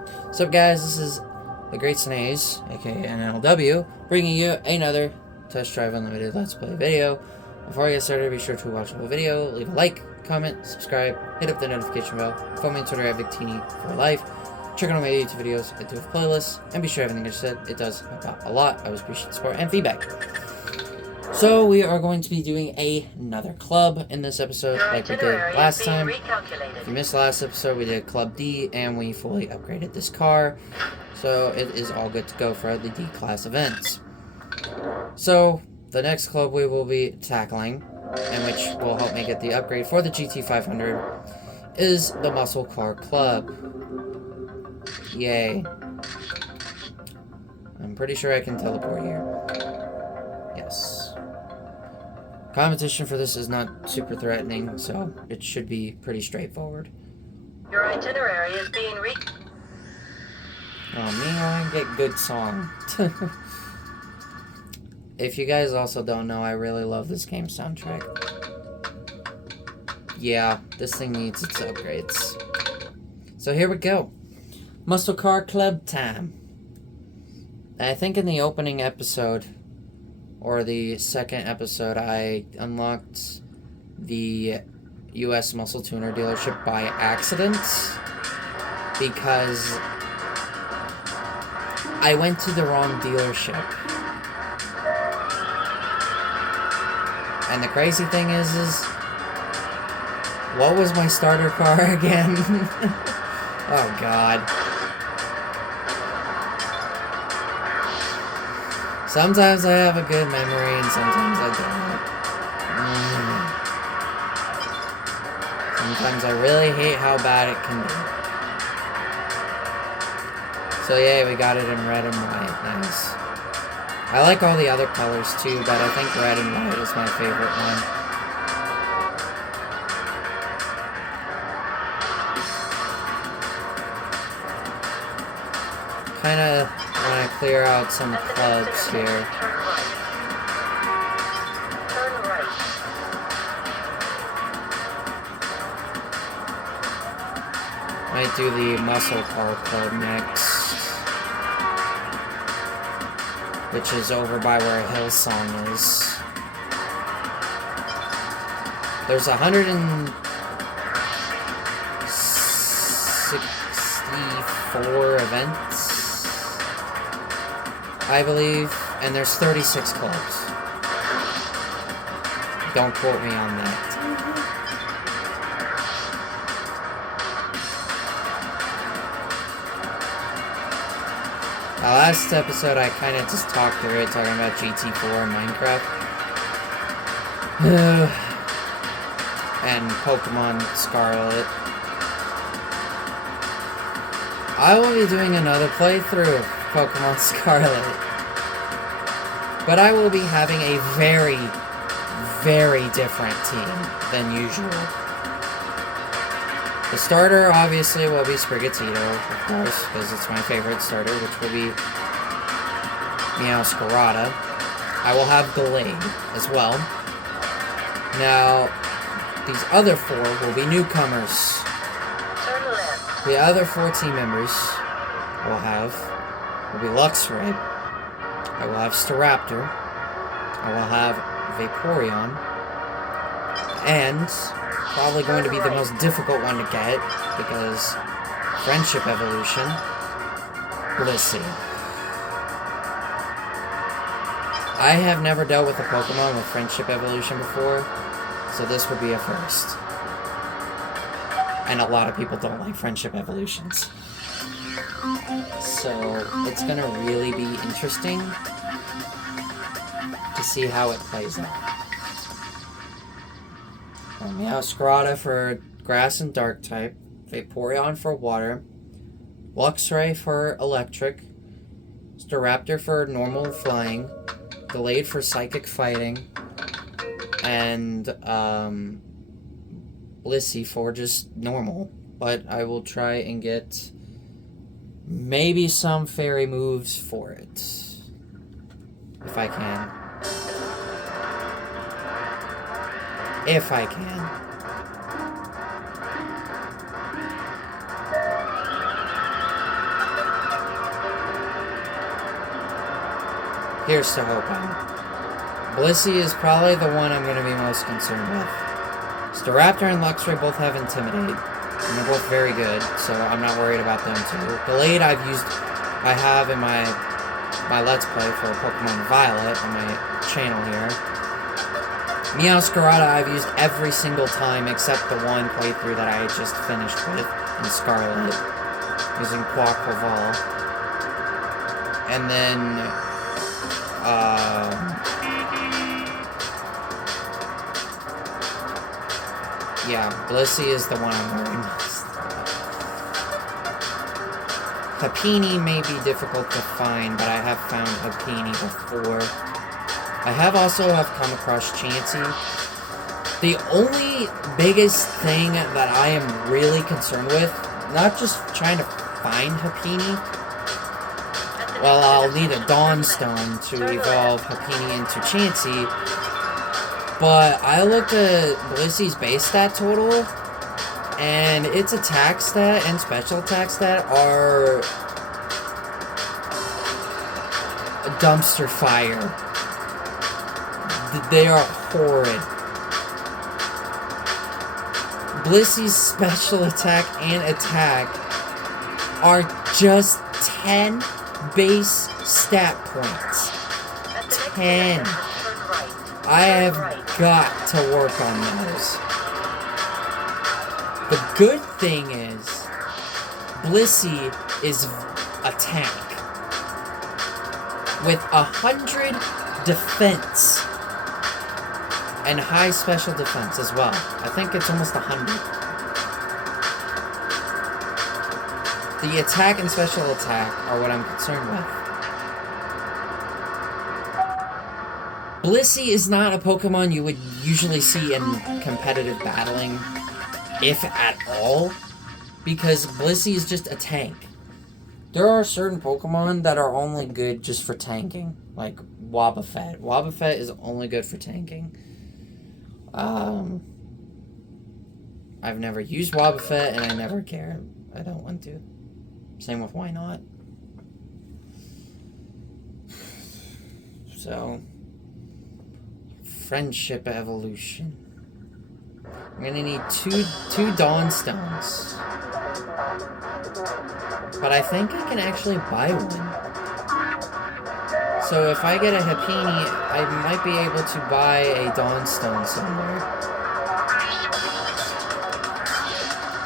What's up, guys? This is the Great Snays, aka NLW, bringing you another Test Drive Unlimited Let's Play video. Before I get started, be sure to watch the whole video, leave a like, comment, subscribe, hit up the notification bell, follow me on Twitter at Victini for life, check out my YouTube videos, I do have playlists, and be sure everything I said, it does help out a lot. I always appreciate the support and feedback. So we are going to be doing another club in this episode, like we did last time. If you missed last episode, we did Club D, and we fully upgraded this car. So it is all good to go for the D-class events. So the next club we will be tackling, and which will help me get the upgrade for the GT500, is the Muscle Car Club. Yay. I'm pretty sure I can teleport here. Yes. Competition for this is not super threatening, so it should be pretty straightforward. Your itinerary is being Oh man, I get good song. If you guys also don't know, I really love this game soundtrack. Yeah, this thing needs its upgrades. So here we go. Muscle Car Club time. I think in the opening episode, or the second episode, I unlocked the US Muscle Tuner dealership by accident because I went to the wrong dealership. And the crazy thing is what was my starter car again? Oh god. Sometimes I have a good memory and sometimes I don't. Sometimes I really hate how bad it can be. So yeah, we got it in red and white. Nice. I like all the other colors too, but I think red and white is my favorite one. Kinda want to clear out some clubs here. Turn right. Might do the Muscle Car Club next, which is over by where Hillsong is. There's 164 events, I believe, and there's 36 clubs. Don't quote me on that. Last episode, I kind of just talked through it, talking about GT4 and Minecraft. And Pokemon Scarlet. I will be doing another playthrough of Pokemon Scarlet. But I will be having a very, very different team than usual. The starter, obviously, will be Sprigatito, of course, because it's my favorite starter, which will be Meowscarada. I will have Gallade as well. Now, these other four will be newcomers. Turn left. The other 4 team members will be Luxray. I will have Staraptor. I will have Vaporeon. And probably going to be the most difficult one to get because Friendship Evolution. Blissey. I have never dealt with a Pokemon with Friendship Evolution before, so this would be a first. And a lot of people don't like Friendship Evolutions. So it's gonna really be interesting to see how it plays out. Meowscarada for Grass and Dark type, Vaporeon for Water, Luxray for Electric, Staraptor for Normal Flying, Gallade for Psychic Fighting, and Blissey for just normal. But I will try and get maybe some fairy moves for it, if I can. If I can. here's to hoping. Blissey is probably the one I'm going to be most concerned with. Staraptor and Luxray both have Intimidate, and they're both very good, so I'm not worried about them too. Gallade I have in my Let's Play for Pokemon Violet on my channel here. Meowscarada I've used every single time except the one playthrough that I just finished with in Scarlet, using Quaquaval. And then, yeah, Blissey is the one I'm worried most about. Happiny may be difficult to find, but I have found Happiny before. I have come across Chansey. The only biggest thing that I am really concerned with, not just trying to find Happiny, well, I'll need a Dawnstone to evolve Happiny into Chansey, but I looked at Blissey's base stat total, and its attack stat and special attack stat are a dumpster fire. They are horrid. Blissey's special attack and attack are just 10 base stat points. 10. I have got to work on those. The good thing is, Blissey is a tank. With 100 defense. And high special defense as well. I think it's almost 100. The attack and special attack are what I'm concerned with. Blissey is not a Pokemon you would usually see in competitive battling, if at all, because Blissey is just a tank. There are certain Pokemon that are only good just for tanking, like Wobbuffet. Wobbuffet is only good for tanking. I've never used Wobbuffet, and I never care. I don't want to. Same with Why Not. So, Friendship Evolution. I'm gonna need two Dawnstones. But I think I can actually buy one. So if I get a Happiny, I might be able to buy a Dawnstone somewhere.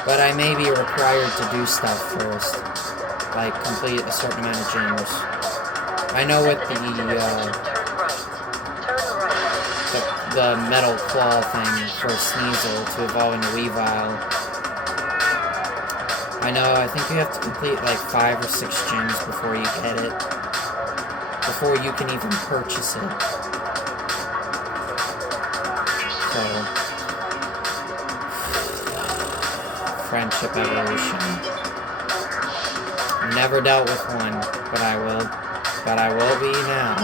But I may be required to do stuff first. Like, complete a certain amount of gyms. I know with the metal claw thing for Sneasel to evolve into Weavile. I know, I think you have to complete like 5 or 6 gyms before you get it. Before you can even purchase it. So, Friendship Evolution. Never dealt with one, but I will be now.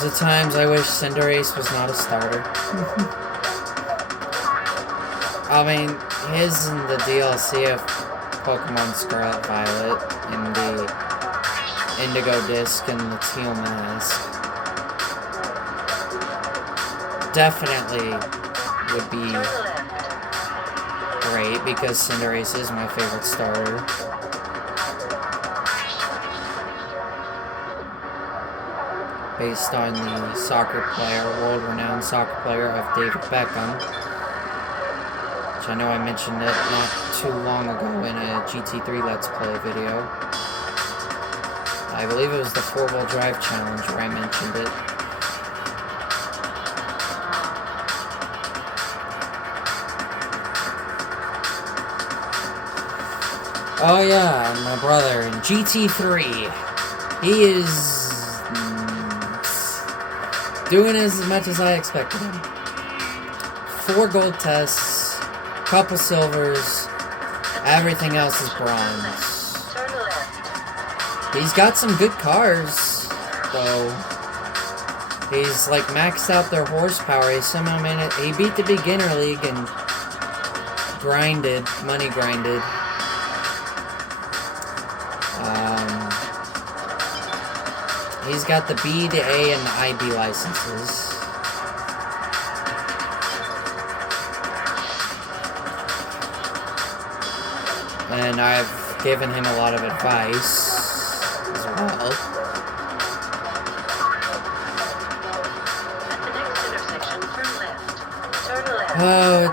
There's times I wish Cinderace was not a starter. I mean, his in the DLC of Pokemon Scarlet Violet, in the Indigo Disc and the Teal Mask, definitely would be great because Cinderace is my favorite starter. Based on the world-renowned soccer player of David Beckham. Which I know I mentioned it not too long ago in a GT3 Let's Play video. I believe it was the 4-wheel drive challenge where I mentioned it. Oh yeah, my brother in GT3. He is doing as much as I expected him. 4 gold tests, couple silvers, everything else is bronze. He's got some good cars, though. He's like maxed out their horsepower. He somehow managed. He beat the beginner league and money grinded. He's got the B, the A, and the IB licenses. And I've given him a lot of advice as well. At the next intersection, turn left. Turn left. Oh,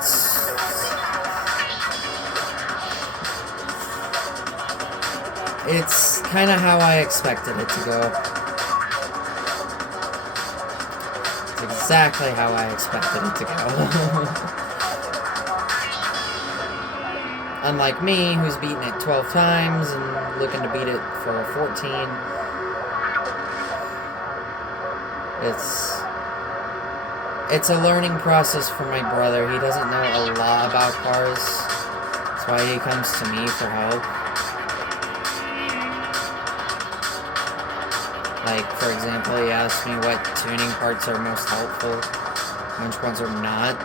it's kind of how I expected it to go. It's exactly how I expected it to go. Unlike me, who's beaten it 12 times and looking to beat it for 14. It's a learning process for my brother. He doesn't know a lot about cars. That's why he comes to me for help. Like, for example, he asked me what tuning parts are most helpful, which ones are not.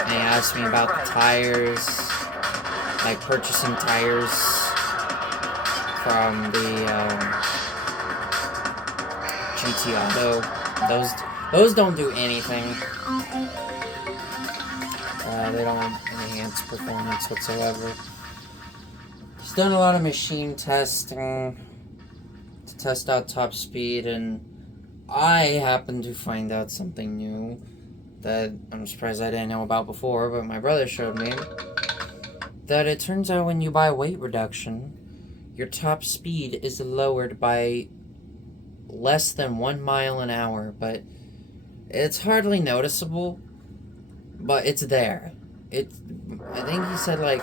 And he asked me about the tires, like purchasing tires from the GT Auto. Those don't do anything. They don't enhance performance whatsoever. He's done a lot of machine testing to test out top speed, and I happened to find out something new that I'm surprised I didn't know about before, but my brother showed me. That it turns out when you buy weight reduction, your top speed is lowered by less than 1 mile an hour, but it's hardly noticeable, but it's there. I think he said like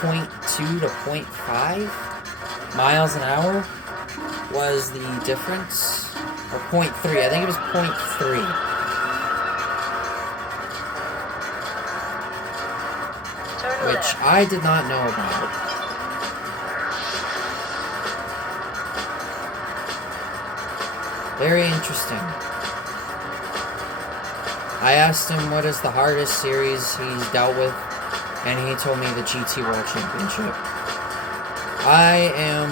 0.2 to 0.5 miles an hour was the difference, or 0.3, I think it was 0.3. Which I did not know about. Very interesting. I asked him what is the hardest series he's dealt with, and he told me the GT World Championship. I am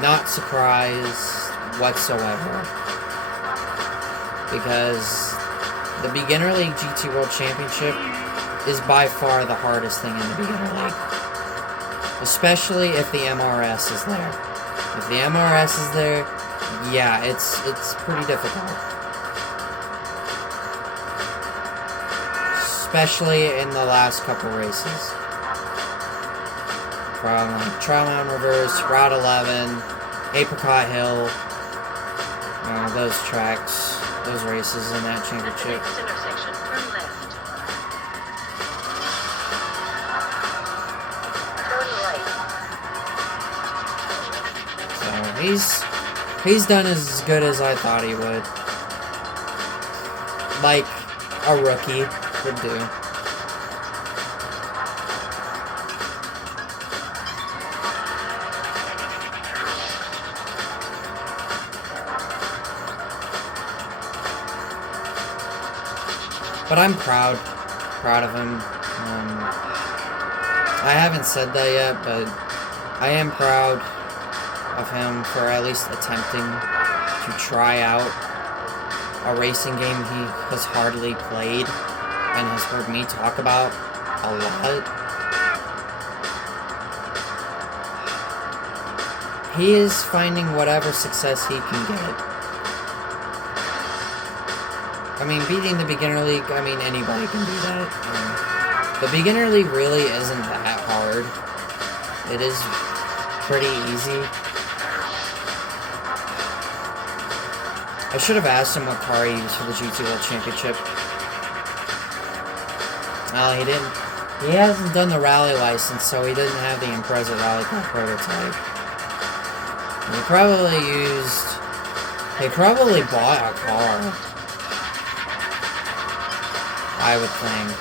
not surprised whatsoever, because the Beginner League GT World Championship is by far the hardest thing in the Beginner League. Especially if the MRS is there. If the MRS is there, yeah, it's pretty difficult. Especially in the last couple races. From like Trial Mountain Reverse, Route 11, Apricot Hill, those tracks, those races in that championship. He's done as good as I thought he would. Like a rookie would do. But I'm proud of him. I haven't said that yet, but I am proud of him for at least attempting to try out a racing game he has hardly played and has heard me talk about a lot. He is finding whatever success he can get. I mean, beating the Beginner League, I mean, anybody can do that. The Beginner League really isn't that hard. It is pretty easy. I should have asked him what car he used for the GT World Championship. Well, he didn't. He hasn't done the rally license, so he didn't have the Impreza Rally Car prototype. And he probably bought a car, I would think.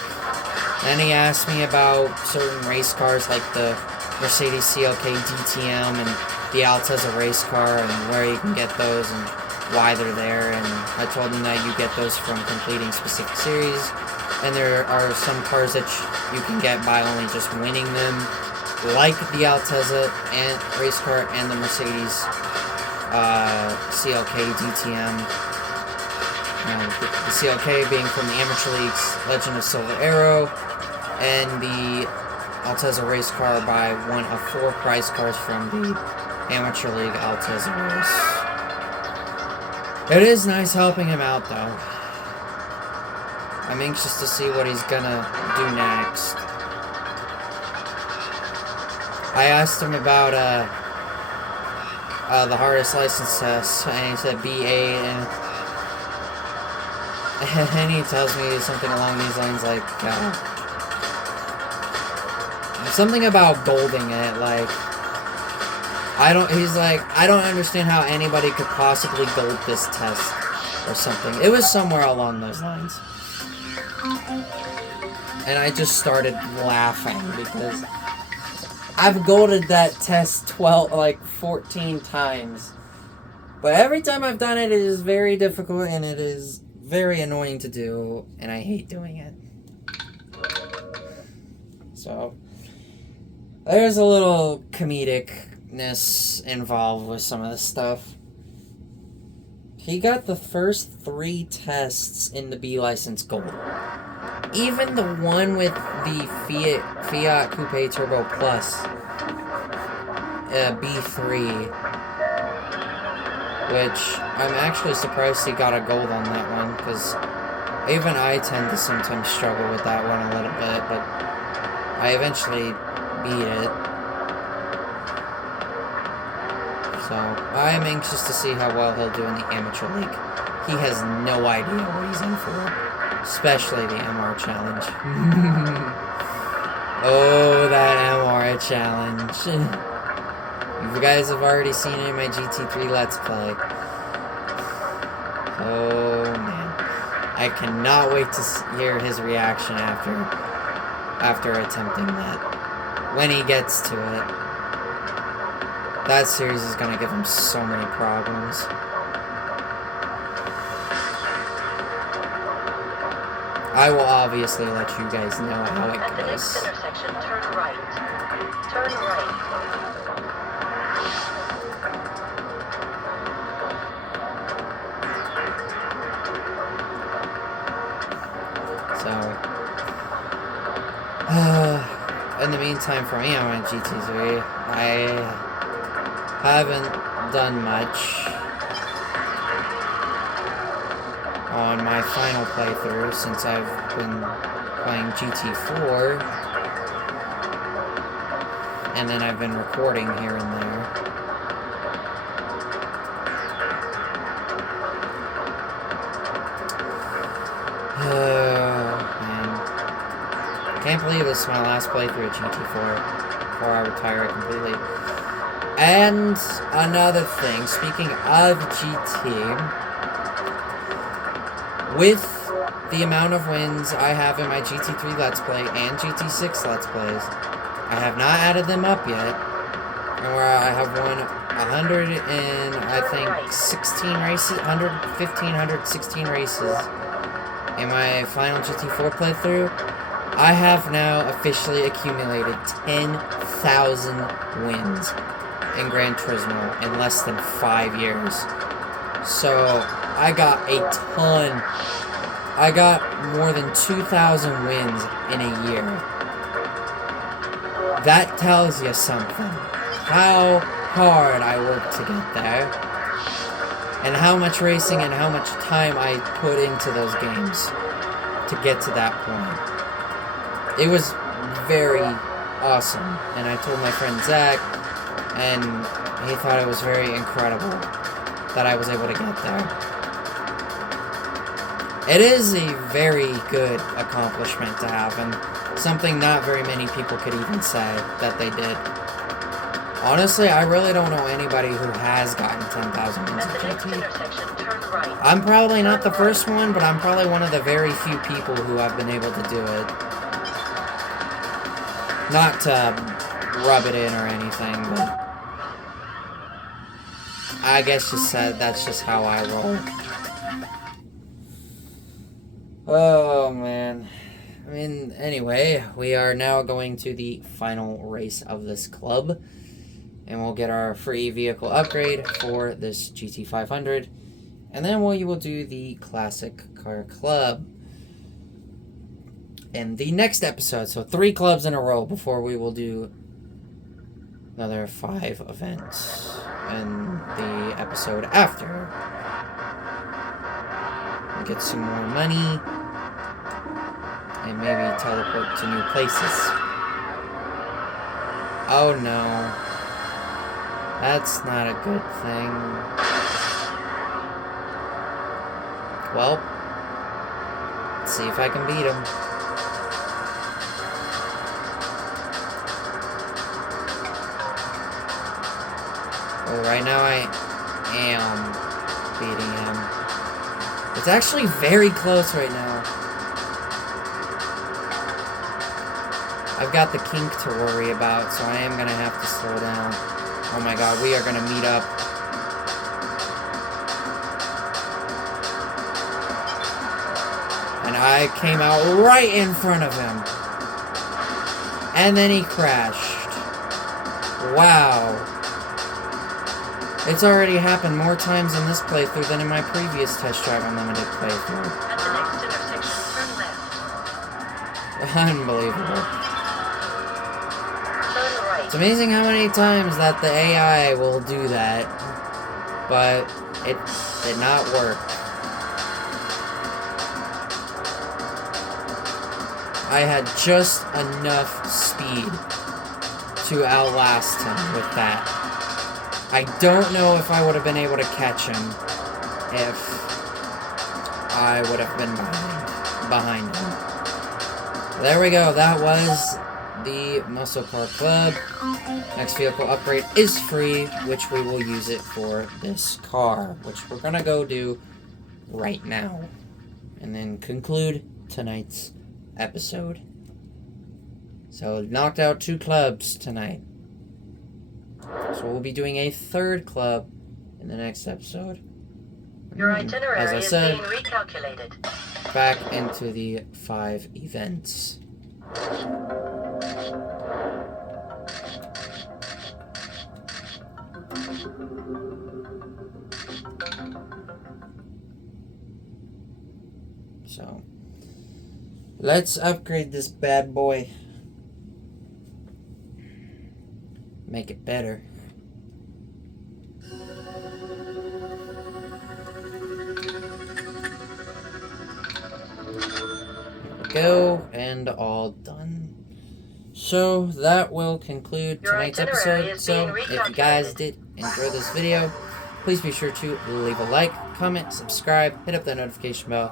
Then he asked me about certain race cars like the Mercedes CLK DTM and the Altezza race car and where you can get those and why they're there. And I told him that you get those from completing specific series. And there are some cars that you can get by only just winning them, like the Altezza and race car and the Mercedes CLK DTM. The CLK being from the Amateur League's Legend of Silver Arrow, and the Altezza race car by one of 4 prize cars from the Amateur League Altezza race. It is nice helping him out, though. I'm anxious to see what he's gonna do next. I asked him about the hardest license test, and he said B8, and he tells me something along these lines like, something about golding it, like, he's like, I don't understand how anybody could possibly gold this test, or something. It was somewhere along those lines. And I just started laughing, because I've golded that test 14 times. But every time I've done it, it is very difficult, and it is very annoying to do, and I hate doing it. So, there's a little comedicness involved with some of this stuff. He got the first 3 tests in the B license gold. Even the one with the Fiat Coupe Turbo Plus, B3, which I'm actually surprised he got a gold on that one, because even I tend to sometimes struggle with that one a little bit, but I eventually beat it. So, I'm anxious to see how well he'll do in the Amateur League. He has no idea what he's in for. Especially the MR Challenge. Oh, that MR Challenge. You guys have already seen it in my GT3 Let's Play. Oh, man. I cannot wait to hear his reaction after attempting that. When he gets to it. That series is going to give him so many problems. I will obviously let you guys know how it goes. At the next intersection, turn right. Turn right. So, in the meantime, for me on my GT3, I haven't done much on my final playthrough since I've been playing GT4, and then I've been recording here and there. Man. I can't believe this is my last playthrough of GT4 before I retire it completely. And another thing, speaking of GT, with the amount of wins I have in my GT3 Let's Play and GT6 Let's Plays, I have not added them up yet, where I have won 116 races, 116 races in my final GT4 playthrough. I have now officially accumulated 10,000 wins in Gran Turismo in less than 5 years. So, I got a ton. I got more than 2,000 wins in a year. That tells you something. How hard I worked to get there. And how much racing and how much time I put into those games to get to that point. It was very awesome. And I told my friend Zach, and he thought it was very incredible that I was able to get there. It is a very good accomplishment to have, and something not very many people could even say that they did. Honestly, I really don't know anybody who has gotten 10,000 wins in GT. I'm probably not the first one, but I'm probably one of the very few people who have been able to do it. Not to rub it in or anything, but I guess that's just how I roll. Oh, man. I mean, anyway, we are now going to the final race of this club. And we'll get our free vehicle upgrade for this GT500. And then we will do the Classic Car Club in the next episode. So 3 clubs in a row before we will do another 5 events in the episode after. We'll get some more money and maybe teleport to new places. Oh no. That's not a good thing. Well, let's see if I can beat him. Well, right now I am beating him. It's actually very close right now. I've got the kink to worry about, so I am going to have to slow down. Oh my god, we are going to meet up. And I came out right in front of him. And then he crashed. Wow. It's already happened more times in this playthrough than in my previous Test Drive Unlimited playthrough. At the next intersection, turn left. Unbelievable. Turn right. It's amazing how many times that the AI will do that, but it did not work. I had just enough speed to outlast him with that. I don't know if I would have been able to catch him if I would have been behind him. There we go. That was the Muscle Car Club. Next vehicle upgrade is free, which we will use it for this car, which we're going to go do right now. And then conclude tonight's episode. So, knocked out 2 clubs tonight. So we'll be doing a 3rd club in the next episode. Your As I itinerary is said, being recalculated. back into the 5 events. So, let's upgrade this bad boy. Make it better. There we go, and all done. So that will conclude Your tonight's itinerary episode. is So being if you guys recalculated. did enjoy this video, please be sure to leave a like, comment, subscribe, hit up that notification bell,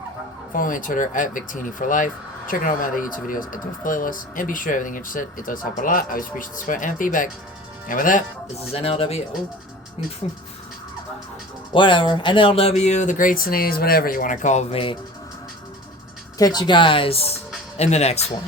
follow me on Twitter at VicTini4Life. Check out all my other YouTube videos at those playlists, and be sure everything you said, it does help a lot. I always appreciate the support and feedback. And with that, this is NLW. Whatever. NLW, the Great Sinays, whatever you want to call me. Catch you guys in the next one.